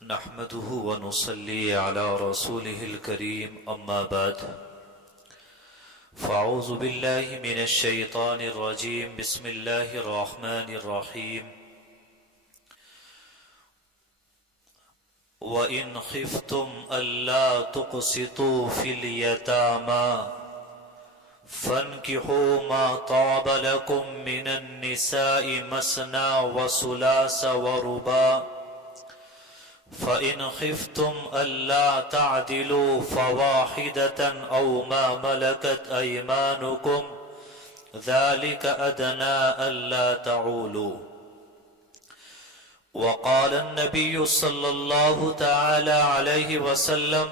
نحمده ونصلي على رسوله الكريم أما بعد فأعوذ بالله من الشيطان الرجيم بسم الله الرحمن الرحيم وَإِنْ خِفْتُمْ أَلَّا تُقْسِطُوا فِي الْيَتَامَى فَانكِحُوا مَا طَابَ لَكُم مِّنَ النِّسَاءِ مَثْنَىٰ وَثُلَاثَ وَرُبَاعَ فَإِنْ خِفْتُمْ أَلَّا تَعْدِلُوا فَوَاحِدَةً أَوْ مَا مَلَكَتْ أَيْمَانُكُمْ ذَلِكَ أَدْنَىٰ أَلَّا تَعُولُوا. وقال النبي صلى الله تعالى عليه وسلم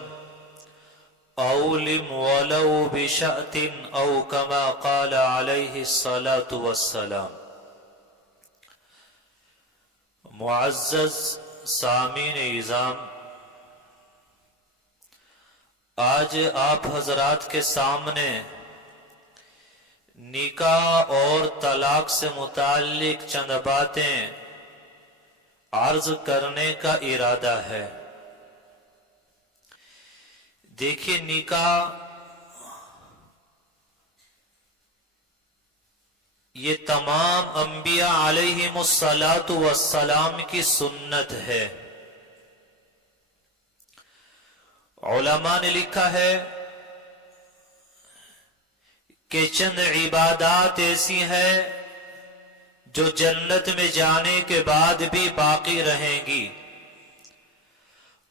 أولم ولو بشأة أو كما قال عليه الصلاة والسلام. معزز سامعین اعظام، آج آپ حضرات کے سامنے نکاح اور طلاق سے متعلق چند باتیں عرض کرنے کا ارادہ ہے. دیکھیے، نکاح یہ تمام انبیاء علیہم الصلاۃ والسلام کی سنت ہے. علماء نے لکھا ہے کہ چند عبادات ایسی ہیں جو جنت میں جانے کے بعد بھی باقی رہیں گی.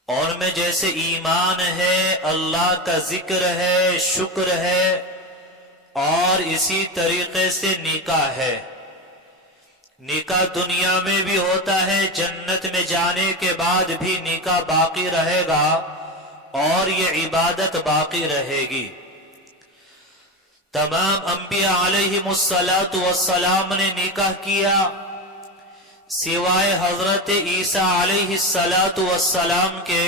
اور میں جیسے ایمان ہے، اللہ کا ذکر ہے، شکر ہے، اور اسی طریقے سے نکاح ہے. نکاح دنیا میں بھی ہوتا ہے، جنت میں جانے کے بعد بھی نکاح باقی رہے گا اور یہ عبادت باقی رہے گی. تمام انبیاء علیہم الصلاۃ والسلام نے نکاح کیا سوائے حضرت عیسیٰ علیہ الصلاۃ والسلام کے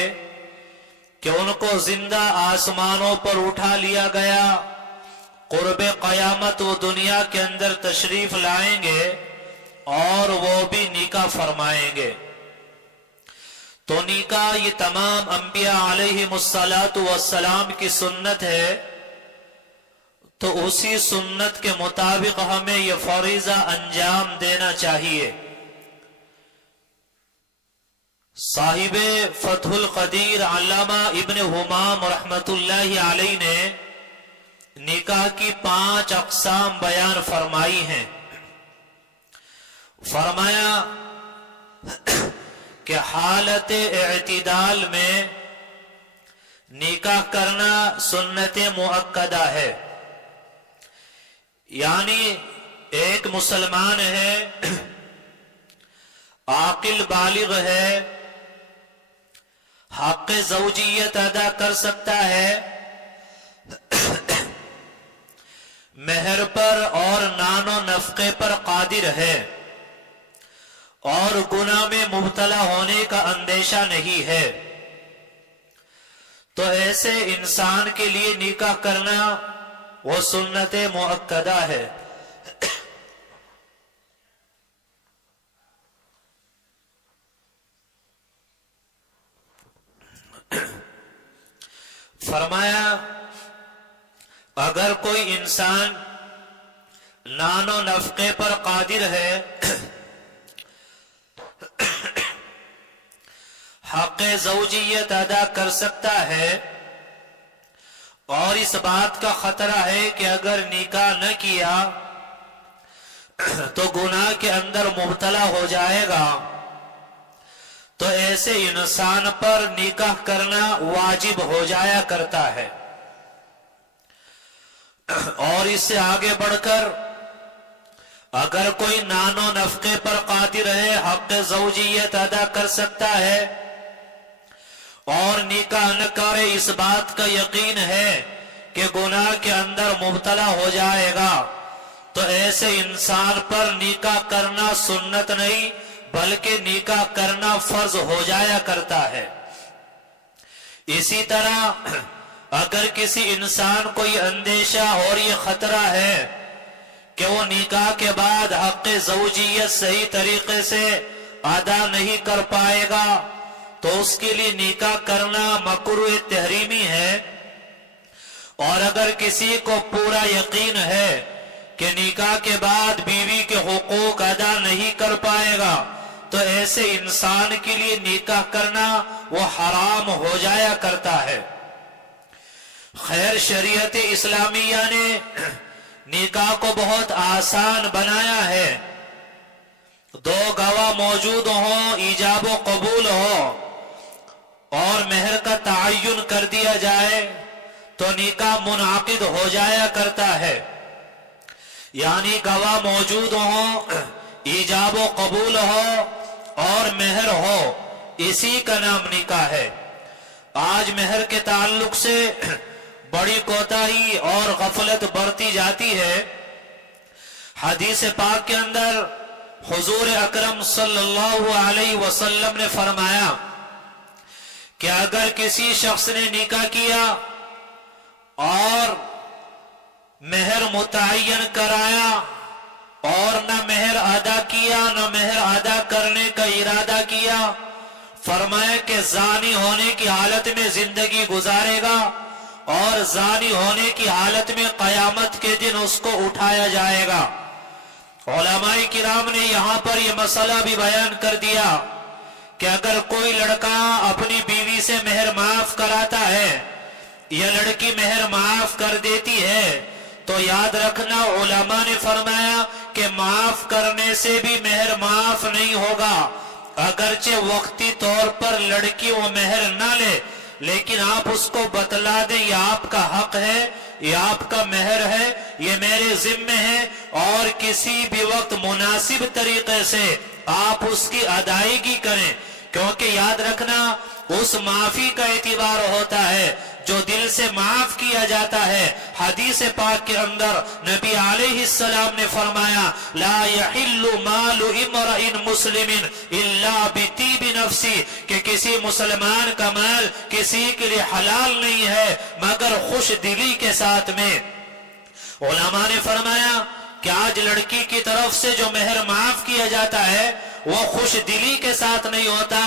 کہ ان کو زندہ آسمانوں پر اٹھا لیا گیا. قرب قیامت وہ دنیا کے اندر تشریف لائیں گے اور وہ بھی نکاح فرمائیں گے. تو نکاح یہ تمام انبیاء علیہم الصلاۃ والسلام کی سنت ہے. تو اسی سنت کے مطابق ہمیں یہ فریضہ انجام دینا چاہیے. صاحب فتح القدیر علامہ ابن حمام رحمت اللہ علیہ نے نکاح کی 5 اقسام بیان فرمائی ہیں. فرمایا کہ حالت اعتدال میں نکاح کرنا سنت مؤکدہ ہے. یعنی ایک مسلمان ہے، عاقل بالغ ہے، حق زوجیت ادا کر سکتا ہے، مہر پر اور نان و نفقے پر قادر ہے، اور گناہ میں مبتلا ہونے کا اندیشہ نہیں ہے. تو ایسے انسان کے لیے نکاح کرنا وہ سنت مؤکدہ ہے. فرمایا اگر کوئی انسان نان و نفقے پر قادر ہے، حق زوجیت ادا کر سکتا ہے، اور اس بات کا خطرہ ہے کہ اگر نکاح نہ کیا تو گناہ کے اندر مبتلا ہو جائے گا، تو ایسے انسان پر نکاح کرنا واجب ہو جایا کرتا ہے. اور اس سے آگے بڑھ کر اگر کوئی نان و نفقے پر قادر ہے، حق زوجیت ادا کر سکتا ہے اور نکاح نہ کرے، اس بات کا یقین ہے کہ گناہ کے اندر مبتلا ہو جائے گا، تو ایسے انسان پر نکاح کرنا سنت نہیں بلکہ نکاح کرنا فرض ہو جایا کرتا ہے. اسی طرح اگر کسی انسان کو یہ اندیشہ اور یہ خطرہ ہے کہ وہ نکاح کے بعد حق زوجیت صحیح طریقے سے ادا نہیں کر پائے گا، تو اس کے لیے نکاح کرنا مکروہ تحریمی ہے. اور اگر کسی کو پورا یقین ہے کہ نکاح کے بعد بیوی کے حقوق ادا نہیں کر پائے گا تو ایسے انسان کے لیے نکاح کرنا وہ حرام ہو جایا کرتا ہے. خیر شریعت اسلامیہ نے نکاح کو بہت آسان بنایا ہے. 2 گواہ موجود ہوں، ایجاب و قبول ہو اور مہر کا تعین کر دیا جائے تو نکاح منعقد ہو جایا کرتا ہے. یعنی گواہ موجود ہوں، ایجاب و قبول ہو اور مہر ہو، اسی کا نام نکاح ہے. آج مہر کے تعلق سے بڑی کوتاہی اور غفلت برتی جاتی ہے. حدیث پاک کے اندر حضور اکرم صلی اللہ علیہ وسلم نے فرمایا کہ اگر کسی شخص نے نکاح کیا اور مہر متعین کرایا اور نہ مہر ادا کیا نہ مہر ادا کرنے کا ارادہ کیا، فرمایا کہ زانی ہونے کی حالت میں زندگی گزارے گا اور زانی ہونے کی حالت میں قیامت کے دن اس کو اٹھایا جائے گا. علماء کرام نے یہاں پر یہ مسئلہ بھی بیان کر دیا کہ اگر کوئی لڑکا اپنی بیوی سے مہر معاف کراتا ہے یا لڑکی مہر معاف کر دیتی ہے تو یاد رکھنا علماء نے فرمایا کہ معاف کرنے سے بھی مہر معاف نہیں ہوگا. اگرچہ وقتی طور پر لڑکی وہ مہر نہ لے لیکن آپ اس کو بتلا دیں یہ آپ کا حق ہے، یہ آپ کا مہر ہے، یہ میرے ذمہ ہے، اور کسی بھی وقت مناسب طریقے سے آپ اس کی ادائیگی کریں. کیونکہ یاد رکھنا اس معافی کا اعتبار ہوتا ہے جو دل سے معاف کیا جاتا ہے. حدیث پاک کے اندر نبی علیہ السلام نے فرمایا لا يحل مال امرئ مسلم الا بطیب نفسی، کہ کسی مسلمان کا مال کسی کے لیے حلال نہیں ہے مگر خوش دلی کے ساتھ میں. علماء نے فرمایا کہ آج لڑکی کی طرف سے جو مہر معاف کیا جاتا ہے وہ خوش دلی کے ساتھ نہیں ہوتا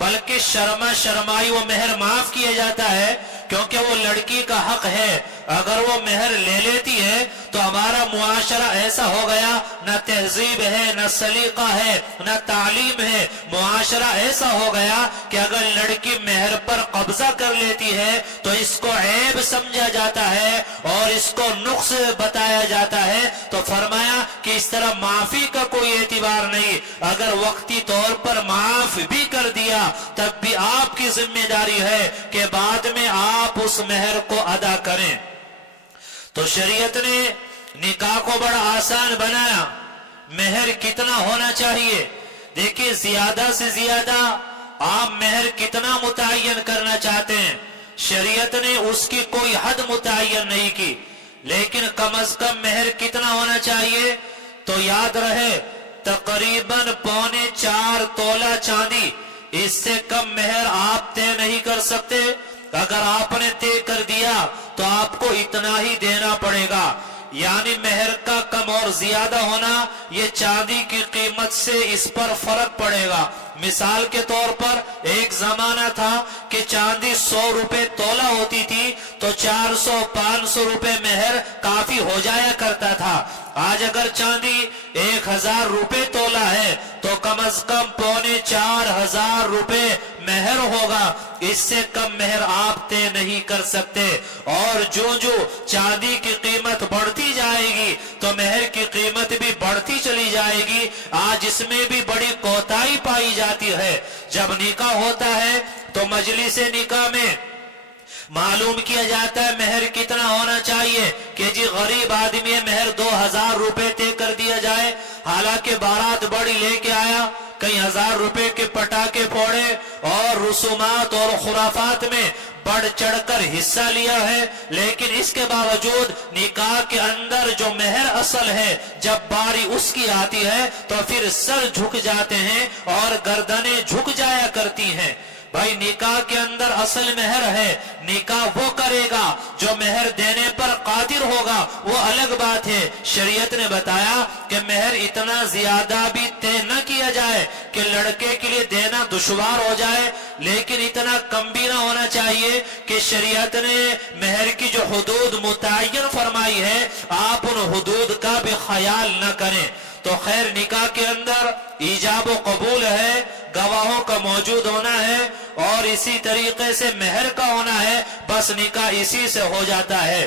بلکہ شرمائی وہ مہر معاف کیا جاتا ہے کیونکہ وہ لڑکی کا حق ہے. اگر وہ مہر لے لیتی ہے تو ہمارا معاشرہ ایسا ہو گیا، نہ تہذیب ہے، نہ سلیقہ ہے، نہ تعلیم ہے. معاشرہ ایسا ہو گیا کہ اگر لڑکی مہر پر قبضہ کر لیتی ہے تو اس کو عیب سمجھا جاتا ہے اور اس کو نقص بتایا جاتا ہے. تو فرمایا کہ اس طرح معافی کا کوئی اعتبار نہیں. اگر وقتی طور پر معاف بھی کر دیا تب بھی آپ کی ذمہ داری ہے کہ بعد میں آپ اس مہر کو ادا کریں. تو شریعت نے نکاح کو بڑا آسان بنایا. مہر کتنا ہونا چاہیے؟ دیکھیں زیادہ سے زیادہ آپ مہر کتنا متعین کرنا چاہتے ہیں، شریعت نے اس کی کوئی حد متعین نہیں کی، لیکن کم از کم مہر کتنا ہونا چاہیے تو یاد رہے تقریباً 4.25 تولہ چاندی. اس سے کم مہر آپ طے نہیں کر سکتے. اگر آپ نے طے کر دیا تو آپ کو اتنا ہی دینا پڑے گا. یعنی مہر کا کم اور زیادہ ہونا یہ چاندی کی قیمت سے اس پر فرق پڑے گا. مثال کے طور پر ایک زمانہ تھا کہ چاندی 100 روپے تولہ ہوتی تھی تو 400-500 روپے مہر کافی ہو جایا کرتا تھا. آج اگر چاندی 1000 روپے تولہ ہے تو کم از کم 4,500 روپے مہر ہوگا. اس سے کم مہر آپ طے نہیں کر سکتے. اور جو چاندی کی قیمت بڑھتی جائے گی تو مہر کی قیمت بھی بڑھتی چلی جائے گی. آج اس میں بھی بڑی کوتاہی پائی جاتی ہے. جب نکاح ہوتا ہے تو مجلس نکاح میں معلوم کیا جاتا ہے مہر کتنا ہونا چاہیے کہ جی غریب آدمی مہر 2000 روپے طے کر دیا جائے. حالانکہ بارات بڑی لے کے آیا، کئی 1000 روپے کے پٹاخے پھوڑے اور رسومات اور خرافات میں بڑھ چڑھ کر حصہ لیا ہے، لیکن اس کے باوجود نکاح کے اندر جو مہر اصل ہے جب باری اس کی آتی ہے تو پھر سر جھک جاتے ہیں اور گردنیں جھک جایا کرتی ہیں. بھائی نکاح کے اندر اصل مہر ہے، نکاح وہ کرے گا جو مہر دینے پر قادر ہوگا، وہ الگ بات ہے۔ شریعت نے بتایا کہ مہر اتنا زیادہ بھی طے نہ کیا جائے کہ لڑکے کے لیے دینا دشوار ہو جائے، لیکن اتنا کم بھی نہ ہونا چاہیے کہ شریعت نے مہر کی جو حدود متعین فرمائی ہے آپ ان حدود کا بھی خیال نہ کریں۔ تو خیر نکاح کے اندر ایجاب و قبول ہے، گواہوں کا موجود ہونا ہے، اور اسی طریقے سے مہر کا ہونا ہے، بس نکاح اسی سے ہو جاتا ہے۔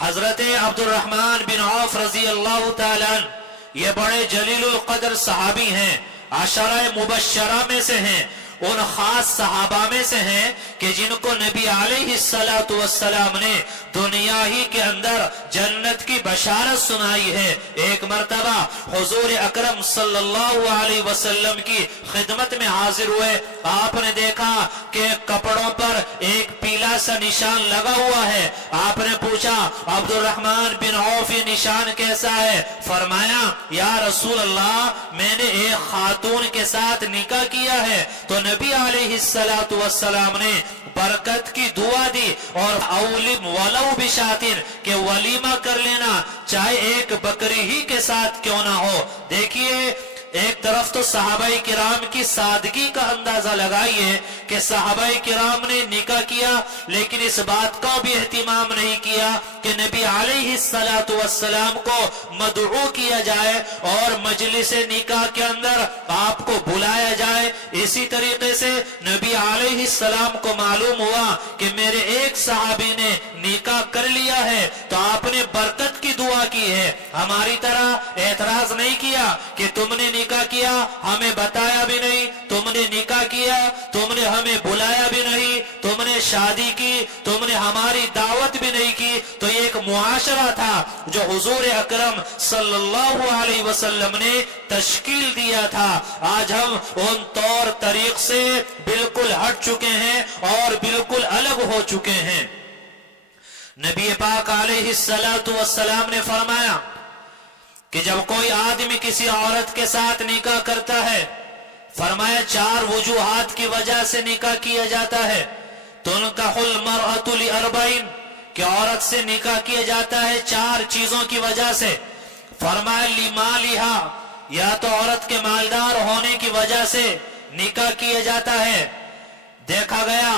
حضرت عبد الرحمن بن عوف رضی اللہ تعالیٰ عنہ یہ بڑے جلیل القدر صحابی ہیں، عشرہ مبشرہ میں سے ہیں، ان خاص صحابہ میں سے ہیں کہ جن کو نبی علیہ السلام نے دنیا ہی کے اندر جنت کی بشارت سنائی ہے۔ ایک مرتبہ حضور اکرم صلی اللہ علیہ وسلم کی خدمت میں حاضر ہوئے، آپ نے دیکھا کہ کپڑوں پر ایک پیلا سا نشان لگا ہوا ہے۔ آپ نے پوچھا عبد الرحمن بن عوف یہ نشان کیسا ہے؟ فرمایا یا رسول اللہ میں نے ایک خاتون کے ساتھ نکاح کیا ہے۔ تو نبی علیہ السلام نے برکت کی دعا دی اور اولم ولو بشاتن کہ ولیمہ کر لینا چاہے ایک بکری ہی کے ساتھ کیوں نہ ہو۔ دیکھیے ایک طرف تو صحابہ کرام کی سادگی کا اندازہ لگائیے کہ صحابہ کرام نے نکاح کیا لیکن اس بات کا بھی اہتمام نہیں کیا کہ نبی علیہ السلام کو مدعو کیا جائے اور مجلس نکاح کے اندر آپ کو بلایا جائے۔ اسی طریقے سے نبی علیہ السلام کو معلوم ہوا کہ میرے ایک صحابی نے نکاح کر لیا ہے تو آپ نے برکت کی دعا کی ہے، ہماری طرح اعتراض نہیں کیا کہ تم نے نکاح کیا ہمیں بتایا بھی نہیں، تم نے نکاح کیا تم نے ہمیں بلایا بھی نہیں، تم نے شادی کی تم نے ہماری دعوت بھی نہیں کی۔ تو یہ ایک معاشرہ تھا جو حضور اکرم صلی اللہ علیہ وسلم نے تشکیل دیا تھا۔ آج ہم ان طور طریق سے بالکل ہٹ چکے ہیں اور بالکل الگ ہو چکے ہیں۔ نبی پاک علیہ السلام نے فرمایا کہ جب کوئی آدمی کسی عورت کے ساتھ نکاح کرتا ہے، فرمایا 4 وجوہات کی وجہ سے نکاح کیا جاتا ہے۔ تنکح المرأة لأربعین کہ عورت سے نکاح کیا جاتا ہے 4 چیزوں کی وجہ سے۔ فرمایا لمالہا یا تو عورت کے مالدار ہونے کی وجہ سے نکاح کیا جاتا ہے، دیکھا گیا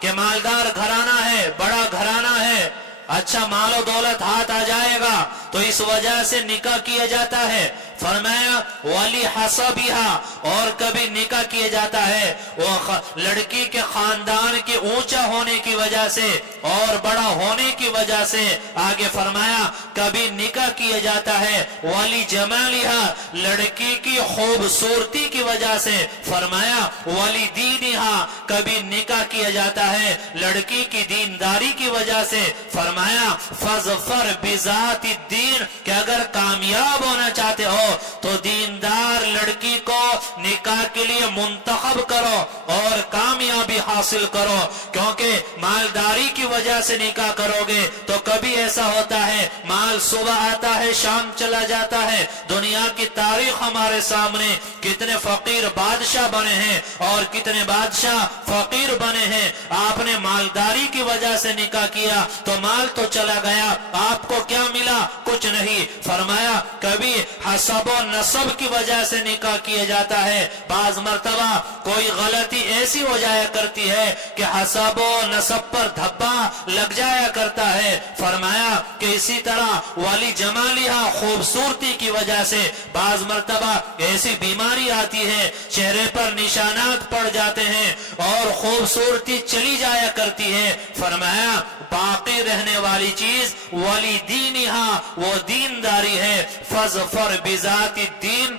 کہ مالدار گھرانہ ہے، بڑا گھرانہ ہے، اچھا مال و دولت ہاتھ آ جائے گا تو اس وجہ سے نکاح کیا جاتا ہے۔ فرمایا ولی حسبہا اور کبھی نکاح کیا جاتا ہے وہ لڑکی کے خاندان کے اونچا ہونے کی وجہ سے اور بڑا ہونے کی وجہ سے۔ آگے فرمایا کبھی نکاح کیا جاتا ہے ولی جمالہا لڑکی کی خوبصورتی کی وجہ سے۔ فرمایا ولی دینہا کبھی نکاح کیا جاتا ہے لڑکی کی دینداری کی وجہ سے۔ فرمایا فظفر بذات الدین کہ اگر کامیاب ہونا چاہتے ہو تو دیندار لڑکی کو نکاح کے لیے منتخب کرو اور کامیابی حاصل کرو، کیونکہ مالداری کی وجہ سے نکاح کرو گے تو کبھی ایسا ہوتا ہے مال صبح آتا ہے شام چلا جاتا ہے۔ دنیا کی تاریخ ہمارے سامنے کتنے فقیر بادشاہ بنے ہیں اور کتنے بادشاہ فقیر بنے ہیں۔ آپ نے مالداری کی وجہ سے نکاح کیا تو مال تو چلا گیا، آپ کو کیا ملا؟ کچھ نہیں۔ فرمایا کبھی حسب و نسب کی وجہ سے نکاح کیا جاتا ہے، بعض مرتبہ کوئی غلطی ایسی ہو جایا کرتی ہے کہ حسب و نسب پر دھبا لگ جایا کرتا ہے۔ فرمایا کہ اسی طرح والی جمالہا خوبصورتی کی وجہ سے بعض مرتبہ ایسی بیماری آتی ہے، چہرے پر نشانات پڑ جاتے ہیں اور خوبصورتی چلی جایا کرتی ہے۔ فرمایا باقی رہنے والی چیز ولی دینہا وہ دینداری ہے۔ فظفر بذات الدین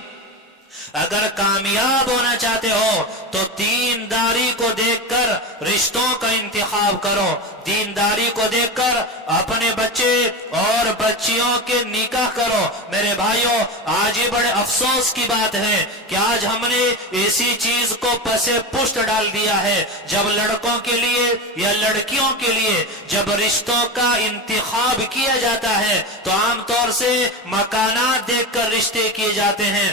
اگر کامیاب ہونا چاہتے ہو تو دینداری کو دیکھ کر رشتوں کا انتخاب کرو، دینداری کو دیکھ کر اپنے بچے اور بچیوں کے نکاح کرو۔ میرے بھائیوں آج یہ بڑے افسوس کی بات ہے کہ آج ہم نے اسی چیز کو پسے پشت ڈال دیا ہے۔ جب لڑکوں کے لیے یا لڑکیوں کے لیے جب رشتوں کا انتخاب کیا جاتا ہے تو عام طور سے مکانات دیکھ کر رشتے کیے جاتے ہیں،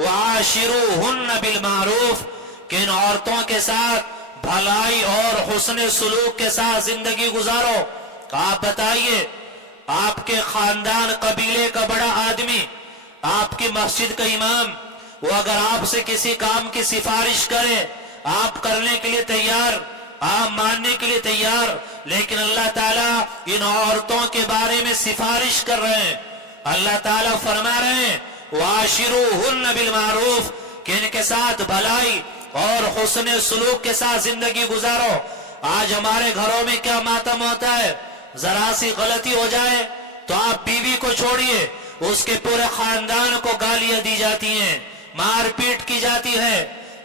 وعاشروہن بالمعروف کہ ان عورتوں کے ساتھ بھلائی اور حسن سلوک کے ساتھ زندگی گزارو. آپ بتائیے آپ کے خاندان قبیلے کا بڑا آدمی، آپ کی مسجد کا امام، وہ اگر آپ سے کسی کام کی سفارش کرے آپ کرنے کے لیے تیار، آپ ماننے کے لیے تیار، لیکن اللہ تعالیٰ ان عورتوں کے بارے میں سفارش کر رہے ہیں. اللہ تعالیٰ فرما رہے ہیں وَعَاشِرُوهُنَّ بِالْمَعْرُوفِ کہ ان کے ساتھ بھلائی اور حسن سلوک کے ساتھ زندگی گزارو. آج ہمارے گھروں میں کیا ماتم ہوتا ہے، ذرا سی غلطی ہو جائے تو آپ بیوی کو چھوڑیے اس کے پورے خاندان کو گالیاں دی جاتی ہیں، مار پیٹ کی جاتی ہے.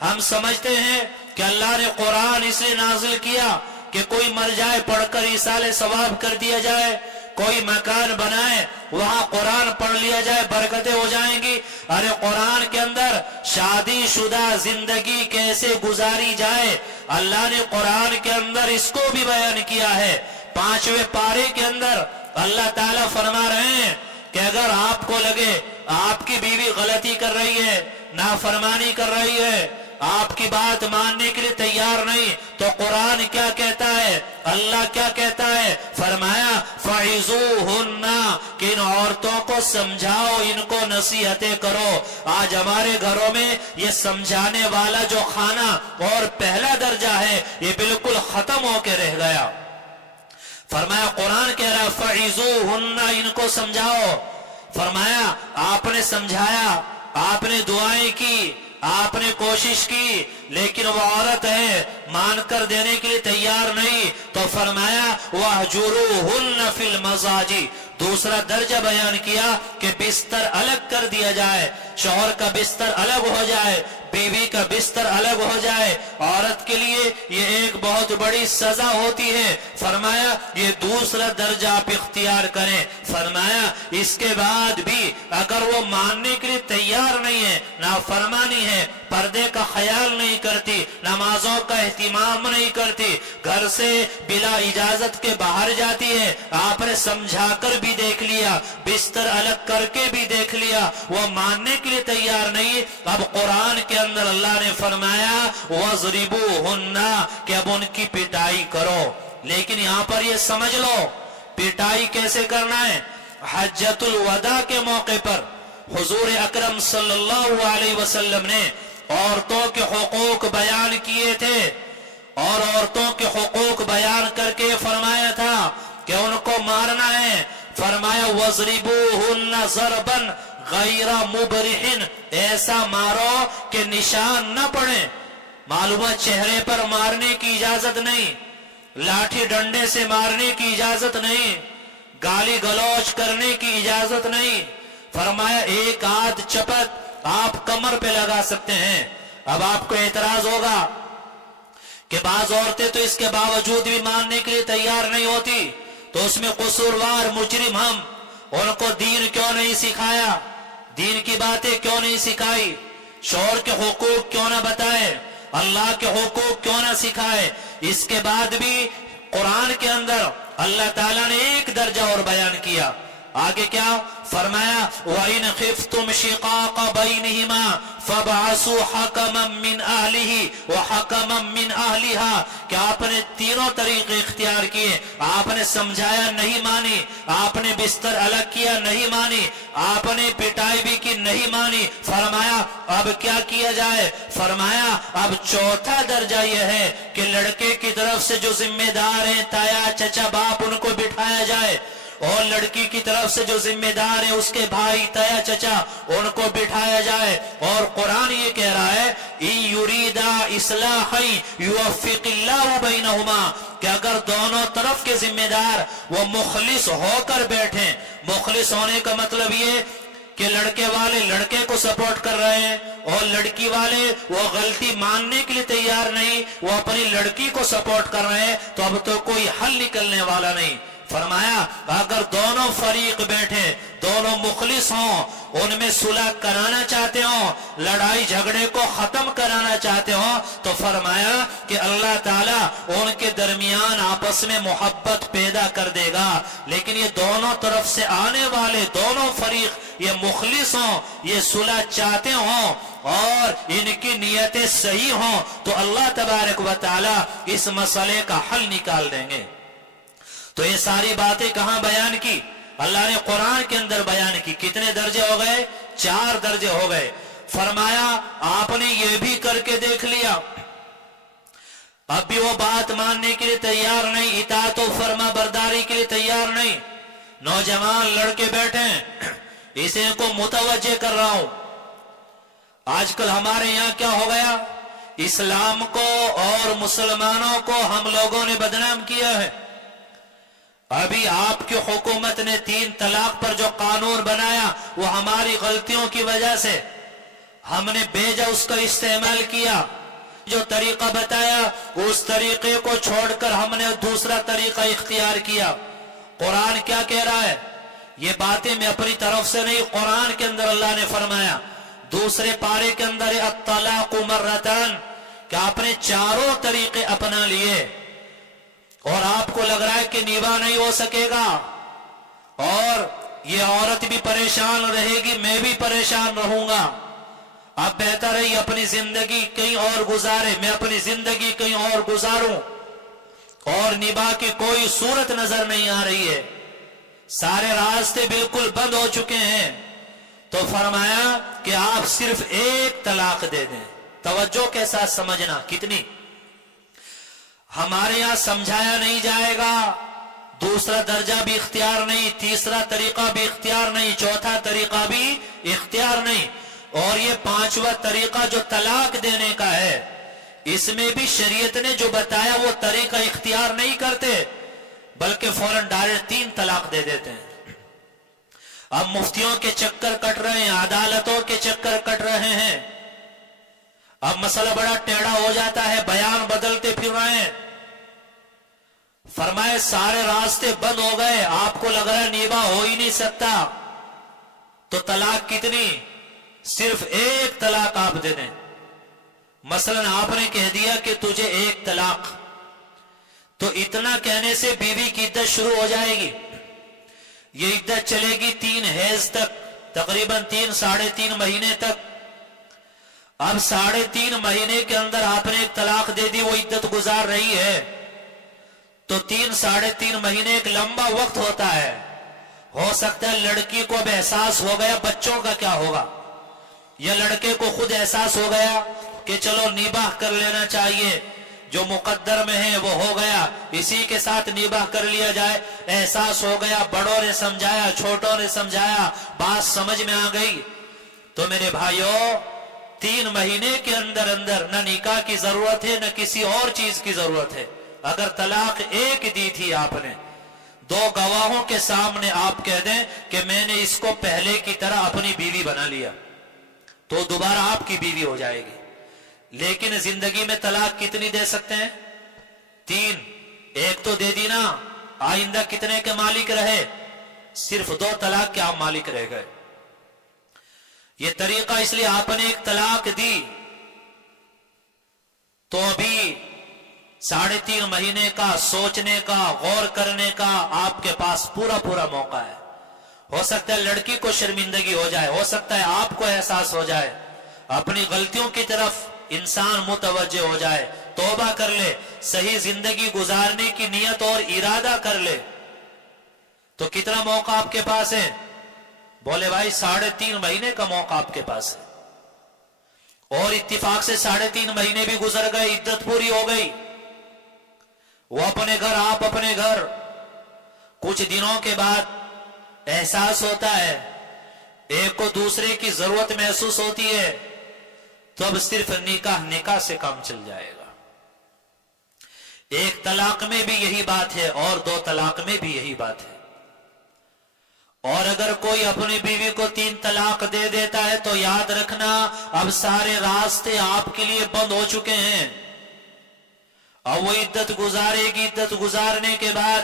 ہم سمجھتے ہیں کہ اللہ نے قرآن اس لیے نازل کیا کہ کوئی مر جائے پڑھ کر ایصال ثواب کر دیا جائے، کوئی مکان بنائے وہاں قرآن پڑھ لیا جائے برکتیں ہو جائیں گی. ارے قرآن کے اندر شادی شدہ زندگی کیسے گزاری جائے اللہ نے قرآن کے اندر اس کو بھی بیان کیا ہے. 5ویں پارے کے اندر اللہ تعالیٰ فرما رہے ہیں کہ اگر آپ کو لگے آپ کی بیوی غلطی کر رہی ہے، نافرمانی کر رہی ہے، آپ کی بات ماننے کے لیے تیار نہیں، تو قرآن کیا کہتا ہے، اللہ کیا کہتا ہے، فرمایا فَعِظُوهُنَّ کہ ان عورتوں کو سمجھاؤ، ان کو نصیحتیں کرو. آج ہمارے گھروں میں یہ سمجھانے والا جو خانہ اور پہلا درجہ ہے یہ بالکل ختم ہو کے رہ گیا. فرمایا قرآن کہہ رہا فَعِظُوهُنَّ ان کو سمجھاؤ. فرمایا آپ نے سمجھایا، آپ نے دعائیں کی، آپ نے کوشش کی، لیکن وہ عورت ہے مان کر دینے کے لیے تیار نہیں، تو فرمایا وَاهْجُرُوهُنَّ فِي الْمَضَاجِعِ دوسرا درجہ بیان کیا کہ بستر الگ کر دیا جائے، شوہر کا بستر الگ ہو جائے، بیوی کا بستر الگ ہو جائے. عورت کے لیے یہ ایک بہت بڑی سزا ہوتی ہے. فرمایا یہ دوسرا درجہ آپ اختیار کریں. فرمایا اس کے بعد بھی اگر وہ ماننے کے لیے تیار نہیں ہے، نافرمانی ہے، پردے کا خیال نہیں کرتی، نمازوں کا اہتمام نہیں کرتی، گھر سے بلا اجازت کے باہر جاتی ہے، آپ نے سمجھا کر بھی دیکھ لیا، بستر الگ کر کے بھی دیکھ لیا، وہ ماننے کے لیے تیار نہیں. اب قرآن کے اندر اللہ نے فرمایا وَاضْرِبُوهُنَّ کہ اب ان کی پٹائی کرو. لیکن یہاں پر یہ سمجھ لو پٹائی کیسے کرنا ہے. حجۃ الوداع کے موقع پر حضور اکرم صلی اللہ علیہ وسلم نے عورتوں کے حقوق بیان کیے تھے اور عورتوں کے حقوق بیان کر کے فرمایا تھا کہ ان کو مارنا ہے. فرمایا وَاضْرِبُوهُنَّ ضَرْبًا غَيْرَ مُبْرِحٍ ایسا مارو کہ نشان نہ پڑے. معلومات چہرے پر مارنے کی اجازت نہیں، لاٹھی ڈنڈے سے مارنے کی اجازت نہیں، گالی گلوچ کرنے کی اجازت نہیں. فرمایا ایک آدھ چپت آپ کمر پہ لگا سکتے ہیں. اب آپ کو اعتراض ہوگا کہ بعض عورتیں تو اس کے باوجود بھی ماننے کے لیے تیار نہیں ہوتی، تو اس میں قصوروار مجرم ہم، ان کو دین کیوں نہیں سکھایا، دین کی باتیں کیوں نہیں سکھائی، شوہر کے حقوق کیوں نہ بتائے، اللہ کے حقوق کیوں نہ سکھائے. اس کے بعد بھی قرآن کے اندر اللہ تعالیٰ نے ایک درجہ اور بیان کیا. آگے کیا فرمایا وَإِنْ خِفْتُمْ شِقَاقَ بَيْنِهِمَا فَابْعَثُوا حَكَمًا مِّنْ أَهْلِهِ وَحَكَمًا مِّنْ أَهْلِهَا کہ آپ نے تینوں طریقے اختیار کیے. آپ نے سمجھایا نہیں مانی، آپ نے بستر الگ کیا نہیں مانی، آپ نے پٹائی بھی کی نہیں مانی. فرمایا اب کیا کیا جائے. فرمایا اب چوتھا درجہ یہ ہے کہ لڑکے کی طرف سے جو ذمہ دار ہیں تایا چچا باپ ان کو بٹھایا جائے، اور لڑکی کی طرف سے جو ذمہ دار ہے اس کے بھائی تایا چچا ان کو بٹھایا جائے. اور قرآن یہ کہہ رہا ہے إِن يُرِيدَا إِصْلَاحًا يُوَفِّقِ اللَّهُ بَيْنَهُمَا کہ اگر دونوں طرف کے ذمہ دار وہ مخلص ہو کر بیٹھیں. مخلص ہونے کا مطلب یہ کہ لڑکے والے لڑکے کو سپورٹ کر رہے ہیں اور لڑکی والے وہ غلطی ماننے کے لیے تیار نہیں، وہ اپنی لڑکی کو سپورٹ کر رہے ہیں، تو اب تو کوئی حل نکلنے والا نہیں. فرمایا اگر دونوں فریق بیٹھے، دونوں مخلص ہوں، ان میں صلح کرانا چاہتے ہوں، لڑائی جھگڑے کو ختم کرانا چاہتے ہوں، تو فرمایا کہ اللہ تعالیٰ ان کے درمیان آپس میں محبت پیدا کر دے گا۔ لیکن یہ دونوں طرف سے آنے والے دونوں فریق یہ مخلص ہوں، یہ صلح چاہتے ہوں اور ان کی نیتیں صحیح ہوں، تو اللہ تبارک و تعالیٰ اس مسئلے کا حل نکال دیں گے۔ تو یہ ساری باتیں کہاں بیان کی؟ اللہ نے قرآن کے اندر بیان کی۔ کتنے درجے ہو گئے؟ 4 درجے ہو گئے۔ فرمایا آپ نے یہ بھی کر کے دیکھ لیا، اب بھی وہ بات ماننے کے لیے تیار نہیں، اطاعت و فرما برداری کے لیے تیار نہیں۔ نوجوان لڑکے بیٹھے ہیں، اسے کو متوجہ کر رہا ہوں۔ آج کل ہمارے یہاں کیا ہو گیا؟ اسلام کو اور مسلمانوں کو ہم لوگوں نے بدنام کیا ہے۔ ابھی آپ کی حکومت نے 3 طلاق پر جو قانون بنایا وہ ہماری غلطیوں کی وجہ سے ہم نے بیجا اس کا استعمال کیا، جو طریقہ بتایا اس طریقے کو چھوڑ کر ہم نے دوسرا طریقہ اختیار کیا۔ قرآن کیا کہہ رہا ہے؟ یہ باتیں میں اپنی طرف سے نہیں، قرآن کے اندر اللہ نے فرمایا دوسرے پارے کے اندر الطلاق مرتان، کہ آپ نے 4 طریقے اپنا لیے اور آپ کو لگ رہا ہے کہ نباہ نہیں ہو سکے گا اور یہ عورت بھی پریشان رہے گی، میں بھی پریشان رہوں گا، اب بہتر ہے یہ اپنی زندگی کہیں اور گزارے، میں اپنی زندگی کہیں اور گزاروں، اور نباہ کی کوئی صورت نظر نہیں آ رہی ہے، سارے راستے بالکل بند ہو چکے ہیں۔ تو فرمایا کہ آپ صرف 1 طلاق دے دیں۔ توجہ کے ساتھ سمجھنا، کتنی؟ ہمارے یہاں سمجھایا نہیں جائے گا، دوسرا درجہ بھی اختیار نہیں، تیسرا طریقہ بھی اختیار نہیں، چوتھا طریقہ بھی اختیار نہیں، اور یہ 5واں طریقہ جو طلاق دینے کا ہے، اس میں بھی شریعت نے جو بتایا وہ طریقہ اختیار نہیں کرتے، بلکہ فوراً ڈائریکٹ 3 طلاق دے دیتے ہیں۔ اب مفتیوں کے چکر کٹ رہے ہیں، عدالتوں کے چکر کٹ رہے ہیں، اب مسئلہ بڑا ٹیڑھا ہو جاتا ہے، بیان بدلتے پھر رہے ہیں۔ فرمائے سارے راستے بند ہو گئے، آپ کو لگ رہا ہے نباہ ہو ہی نہیں سکتا، تو طلاق کتنی؟ صرف 1 طلاق آپ دے دیں۔ مثلا آپ نے کہہ دیا کہ تجھے 1 طلاق، تو اتنا کہنے سے بیوی کی عدت شروع ہو جائے گی، یہ عدت چلے گی 3 حیض تک، تقریباً 3 3.5 مہینے تک۔ اب 3.5 مہینے کے اندر آپ نے 1 طلاق دے دی، وہ عدت گزار رہی ہے، تو 3 مہینے ایک لمبا وقت ہوتا ہے، ہو سکتا ہے لڑکی کو اب احساس ہو گیا، بچوں کا کیا ہوگا، یا لڑکے کو خود احساس ہو گیا کہ چلو نباہ کر لینا چاہیے، جو مقدر میں ہے وہ ہو گیا، اسی کے ساتھ نباہ کر لیا جائے، احساس ہو گیا، بڑوں نے سمجھایا، چھوٹوں نے سمجھایا، بات سمجھ میں آ گئی، تو میرے بھائیوں 3 مہینے کے اندر اندر نہ نکاح کی ضرورت ہے نہ کسی اور چیز کی ضرورت ہے۔ اگر طلاق 1 دی تھی آپ نے، 2 گواہوں کے سامنے آپ کہہ دیں کہ میں نے اس کو پہلے کی طرح اپنی بیوی بنا لیا، تو دوبارہ آپ کی بیوی ہو جائے گی۔ لیکن زندگی میں طلاق کتنی دے سکتے ہیں؟ 3، 1 تو دے دی نا، آئندہ کتنے کے مالک رہے؟ صرف 2 طلاق کے آپ مالک رہ گئے۔ یہ طریقہ اس لیے آپ نے 1 طلاق دی تو ابھی 3.5 مہینے کا سوچنے کا، غور کرنے کا آپ کے پاس پورا موقع ہے۔ ہو سکتا ہے لڑکی کو شرمندگی ہو جائے، ہو سکتا ہے آپ کو احساس ہو جائے، اپنی غلطیوں کی طرف انسان متوجہ ہو جائے، توبہ کر لے، صحیح زندگی گزارنے کی نیت اور ارادہ کر لے، تو کتنا موقع آپ کے پاس ہے؟ بولے بھائی 3.5 مہینے کا موقع آپ کے پاس ہے، اور اتفاق سے 3.5 مہینے بھی گزر گئے، عدت پوری ہو گئی، وہ اپنے گھر، آپ اپنے گھر، کچھ دنوں کے بعد احساس ہوتا ہے، ایک کو دوسرے کی ضرورت محسوس ہوتی ہے، تو اب صرف نکاح سے کام چل جائے گا۔ 1 طلاق میں بھی یہی بات ہے اور 2 طلاق میں بھی یہی بات ہے، اور اگر کوئی اپنی بیوی کو 3 طلاق دے دیتا ہے تو یاد رکھنا اب سارے راستے آپ کے لیے بند ہو چکے ہیں، اب وہ عدت گزارے گی، عدت گزارنے کے بعد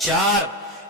4।